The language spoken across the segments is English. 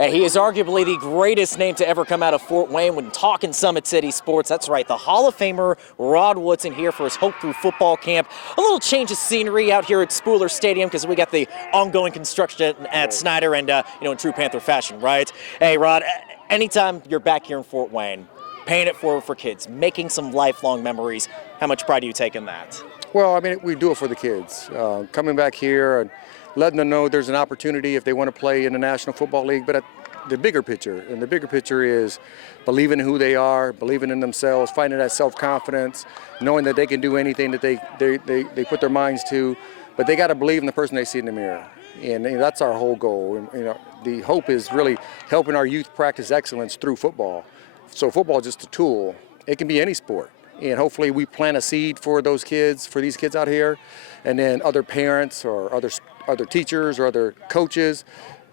He is arguably the greatest name to ever come out of Fort Wayne when talking Summit City sports. That's right, the Hall of Famer Rod Woodson here for his Hope Through Football Camp. A little change of scenery out here at Spooler Stadium because we got the ongoing construction at Snyder and, in true Panther fashion, right? Hey, Rod, anytime you're back here in Fort Wayne, paying it forward for kids, making some lifelong memories, how much pride do you take in that? Well, I mean, we do it for the kids. Coming back here and letting them know there's an opportunity if they want to play in the National Football League, but the bigger picture, and the bigger picture is believing in who they are, believing in themselves, finding that self-confidence, knowing that they can do anything that they put their minds to, but they got to believe in the person they see in the mirror. And that's our whole goal. And, the hope is really helping our youth practice excellence through football. So football is just a tool. It can be any sport. And hopefully we plant a seed for those kids, for these kids out here, and then other parents or other teachers or other coaches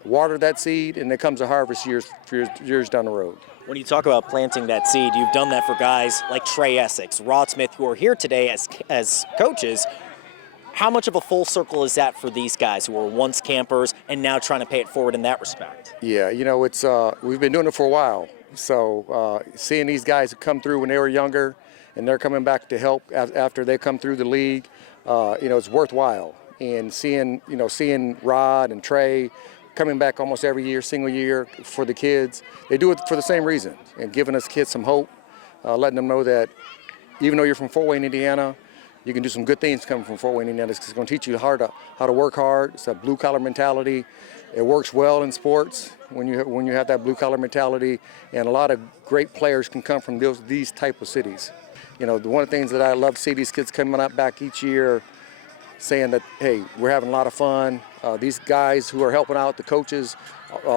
water that seed, and it comes a harvest years down the road. When you talk about planting that seed, you've done that for guys like Trey Essex, Rod Smith, who are here today as coaches. How much of a full circle is that for these guys who were once campers and now trying to pay it forward in that respect? Yeah, it's we've been doing it for a while. So seeing these guys come through when they were younger, and they're coming back to help after they come through the league, it's worthwhile. And seeing Rod and Trey coming back almost every year, single year for the kids, they do it for the same reason, and giving us kids some hope, letting them know that even though you're from Fort Wayne, Indiana, you can do some good things coming from Fort Wayne, Indiana. It's going to teach you how to work hard. It's a blue-collar mentality. It works well in sports when you have that blue-collar mentality, and a lot of great players can come from these type of cities. One of the things that I love to see these kids coming up back each year saying that, hey, we're having a lot of fun. These guys who are helping out, the coaches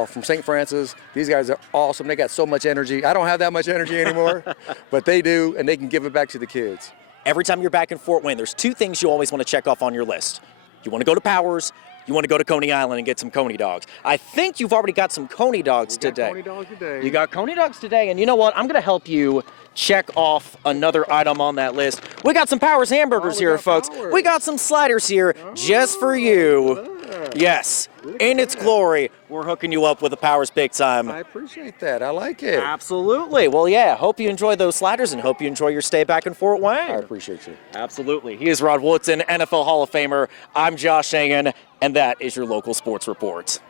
from St. Francis, these guys are awesome. They got so much energy. I don't have that much energy anymore, but they do, and they can give it back to the kids. Every time you're back in Fort Wayne, there's two things you always want to check off on your list. You want to go to Powers, you want to go to Coney Island and get some Coney dogs. I think you've already got some Coney dogs today. Coney dogs today. You got Coney dogs today, and you know what? I'm going to help you check off another item on that list. We got some Powers hamburgers here, folks. Powers. We got some sliders here just for you. Yes, in its glory, we're hooking you up with a Powers big time. I appreciate that. I like it. Absolutely. Well, yeah, hope you enjoy those sliders and hope you enjoy your stay back in Fort Wayne. I appreciate you. Absolutely. He is Rod Woodson, NFL Hall of Famer. I'm Josh Ayen, and that is your local sports report.